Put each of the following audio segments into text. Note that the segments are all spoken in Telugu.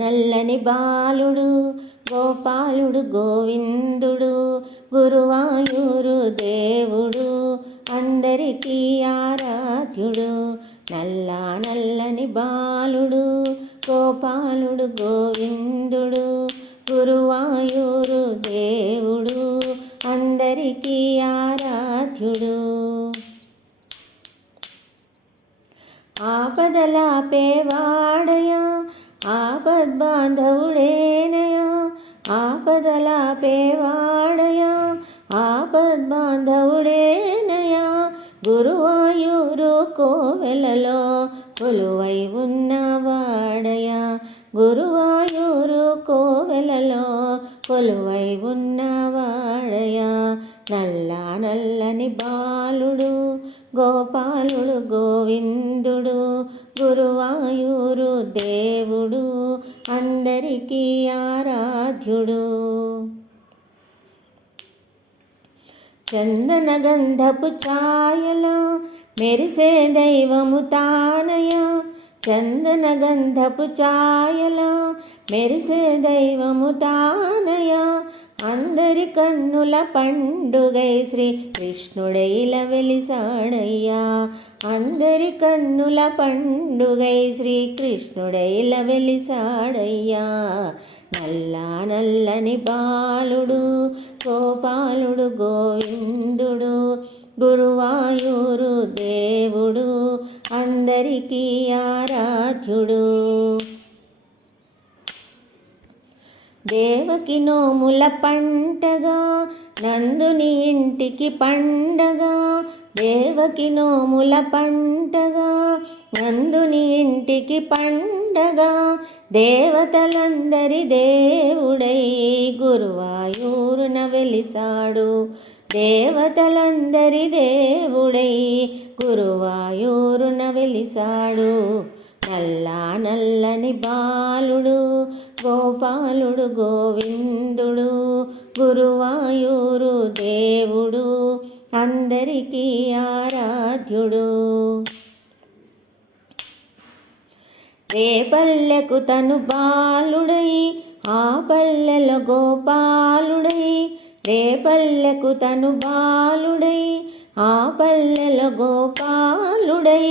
నల్లని బాలుడు గోపాలుడు గోవిందుడు గురువాయూరు దేవుడు అందరికీ ఆరాధ్యుడు నల్ల నల్లని బాలుడు గోపాలుడు గోవిందుడు గురువాయూరు దేవుడు అందరికీ ఆరాధ్యుడు. ఆపదలాపేవాడయా? ఆపద్బాంధవుడేనయా? ఆపదలాపేవాడయా? ఆపద్బాంధవుడేనయా? గురువాయూరు కోవెలలో కొలువై ఉన్నవాడయా? గురువాయూరు కోవెలలో కొలువై ఉన్న నల్ల నల్లని బాలుడు గోపాలుడు గోవిందుడు గురువాయూరు దేవుడు అందరికీ ఆరాధ్యుడు. చందన గంధపు ఛాయల మెరిసే దైవము తానయ. చందన గంధపు ఛాయల మెరిసే దైవము తానయ. అందరి కన్నుల పండుగై శ్రీ కృష్ణుడైల వెలిసాడయ్యా అందరి కన్నుల పండుగై శ్రీ కృష్ణుడైల వెలిసాడయ్యా నల్ల నల్లని బాలుడు గోపాలుడు గోవిందుడు గురువాయూరు దేవుడు అందరికీ ఆరాధ్యుడు. దేవకి నోముల పంటగా నందుని ఇంటికి పండగా దేవకి నోముల పంటగా నందుని ఇంటికి పండగా దేవతలందరి దేవుడై గురువాయూరున వెలిసాడు. దేవతలందరి దేవుడై గురువాయూరున వెలిసాడు. నల్ల నల్లని బాలుడు గోపాలుడు గోవిందుడు గురువాయూరు దేవుడు అందరికీ ఆరాధ్యుడు. రేపల్లెకు తను బాలుడై ఆ పల్లెల గోపాలుడై రేపల్లెకు తను బాలుడై ఆ పల్లెల గోపాలుడై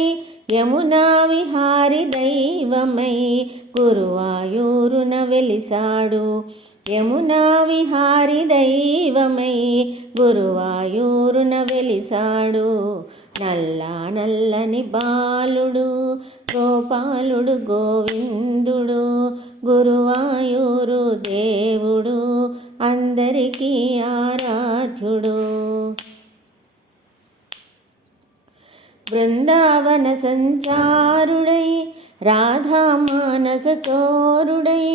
యమునా విహారి దైవమై గురువాయూరున వెలిసాడు యమునా విహారి దైవమై గురువాయూరున వెలిసాడు నల్ల నల్లని బాలుడు గోపాలుడు గోవిందుడు గురువాయూరు దేవుడు అందరికీ ఆరాధ్యుడు. బృందావన సంచారుడై రాధా మానస చోరుడై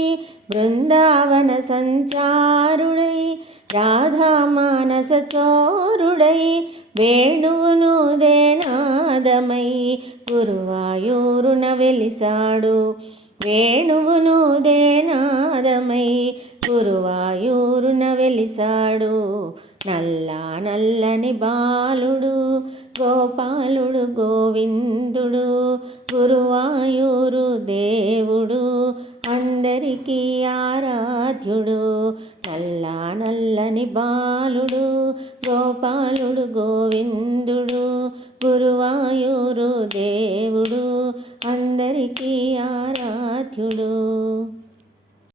బృందావన సంచారుడై రాధా మానస చోరుడై వేణువును దేనాదమై గురువాయూరున వెలిసాడు వేణువును దేనాదమై గురువాయూరున వెలిసాడు నల్ల నల్లని బాలుడు గోపాలుడు గోవిందుడు గురువాయూరు దేవుడు అందరికీ ఆరాధ్యుడు నల్లా నల్లని బాలుడు గోపాలుడు గోవిందుడు గురువాయూరు దేవుడు అందరికీ ఆరాధ్యుడు.